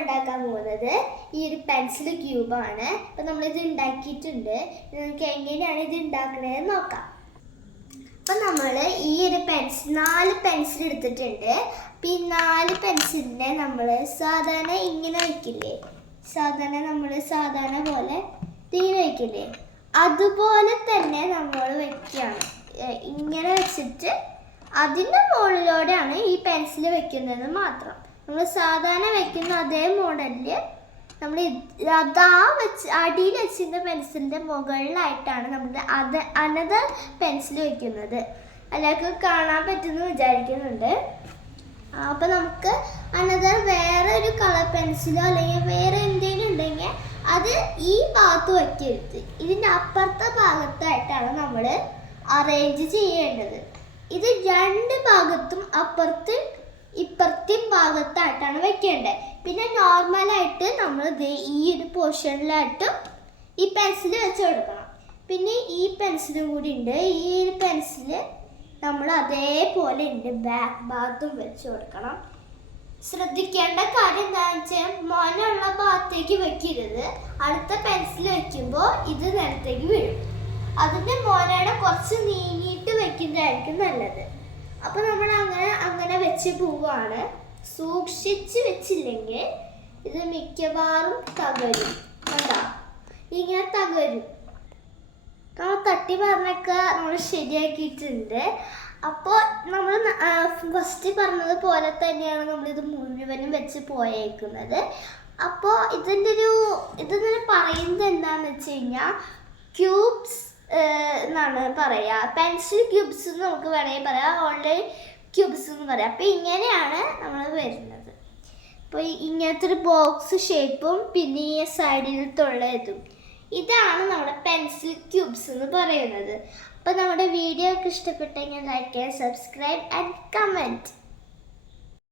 ഉണ്ടാക്കാൻ പോകുന്നത് ഈ ഒരു പെൻസിൽ ക്യൂബാണ്. അപ്പം നമ്മളിത് ഉണ്ടാക്കിയിട്ടുണ്ട്. നമുക്ക് എങ്ങനെയാണ് ഇത് ഉണ്ടാക്കണതെന്ന് നോക്കാം. അപ്പം നമ്മൾ ഈ ഒരു 4 പെൻസിൽ എടുത്തിട്ടുണ്ട്. അപ്പം ഈ 4 പെൻസിലിനെ നമ്മൾ സാധാരണ ഇങ്ങനെ വയ്ക്കില്ലേ, സാധാരണ പോലെ തീരെ വയ്ക്കില്ലേ, അതുപോലെ തന്നെ നമ്മൾ വയ്ക്കുകയാണ്. ഇങ്ങനെ വെച്ചിട്ട് അതിൻ്റെ മുകളിലൂടെയാണ് ഈ പെൻസിൽ വെക്കുന്നത് മാത്രം. നമ്മൾ സാധാരണ വെക്കുന്ന അതേ മോഡലിൽ നമ്മൾ അടിയിൽ വെച്ചിരുന്ന പെൻസിലിൻ്റെ മുകളിലായിട്ടാണ് നമ്മൾ അനദർ പെൻസിൽ വെക്കുന്നത്. എല്ലാവർക്കും കാണാൻ പറ്റുമെന്ന് വിചാരിക്കുന്നുണ്ട്. അപ്പോൾ നമുക്ക് അനദർ വേറെ ഒരു കളർ പെൻസിലോ അല്ലെങ്കിൽ വേറെ എന്തെങ്കിലും ഉണ്ടെങ്കിൽ അത് ഈ ഭാഗത്ത് വയ്ക്കരുത്. ഇതിൻ്റെ അപ്പുറത്തെ ഭാഗത്തായിട്ടാണ് നമ്മൾ അറേഞ്ച് ചെയ്യേണ്ടത്. ഇത് 2 ഭാഗത്തും അപ്പുറത്തും ഇപ്പുറത്തും ഭാഗത്തായിട്ടാണ് വെക്കേണ്ടത്. പിന്നെ നോർമലായിട്ട് നമ്മൾ ഈ ഒരു പോർഷനിലായിട്ടും ഈ പെൻസിൽ വെച്ച് കൊടുക്കണം. പിന്നെ ഈ പെൻസിലും കൂടി ഉണ്ട്. ഈ ഒരു പെൻസിൽ നമ്മൾ അതേപോലെ ഉണ്ട് ബാക്ക് ഭാഗത്തും വെച്ച് കൊടുക്കണം. ശ്രദ്ധിക്കേണ്ട കാര്യം എന്താണെന്ന് വെച്ചാൽ മോനുള്ള ഭാഗത്തേക്ക് വെക്കരുത്. അടുത്ത പെൻസിൽ വെക്കുമ്പോൾ ഇത് നിലത്തേക്ക് വീഴും. അതിൻ്റെ മോനയുടെ കുറച്ച് നീങ്ങിയിട്ട് വെക്കുന്നതായിരിക്കും നല്ലത്. അപ്പോൾ നമ്മൾ അങ്ങനെ വെച്ച് പോവാണ്. സൂക്ഷിച്ച് വെച്ചില്ലെങ്കിൽ ഇത് മിക്കവാറും തകരും. കണ്ടാ, ഇങ്ങനെ തകരും. നമ്മൾ തട്ടി പറഞ്ഞൊക്കെ നമ്മൾ ശരിയാക്കിയിട്ടുണ്ട്. അപ്പോൾ നമ്മൾ ഫസ്റ്റ് പറഞ്ഞതുപോലെ തന്നെയാണ് നമ്മളിത് മുഴുവനും വെച്ച് പോയേക്കുന്നത്. അപ്പോൾ ഇതെന്ന് പറയുന്നത് എന്താണെന്ന് വെച്ച് കഴിഞ്ഞാൽ ക്യൂബ്സ് എന്നാണ് പറയുക. പെൻസിൽ ക്യൂബ്സ് എന്ന് നമുക്ക് വേണമെങ്കിൽ പറയാം, ഓൺലൈൻ ക്യൂബ്സ് എന്ന് പറയാം. അപ്പോൾ ഇങ്ങനെയാണ് നമ്മൾ വരുന്നത്. അപ്പോൾ ഇങ്ങനത്തെ ഒരു ബോക്സ് ഷേപ്പും പിന്നെ ഈ സൈഡിലത്തുള്ള ഇതും, ഇതാണ് നമ്മുടെ പെൻസിൽ ക്യൂബ്സ് എന്ന് പറയുന്നത്. അപ്പോൾ നമ്മുടെ വീഡിയോ ഒക്കെ ഇഷ്ടപ്പെട്ടെങ്കിൽ ലൈക്ക് ചെയ്യുക, സബ്സ്ക്രൈബ് ആൻഡ് കമൻറ്റ്.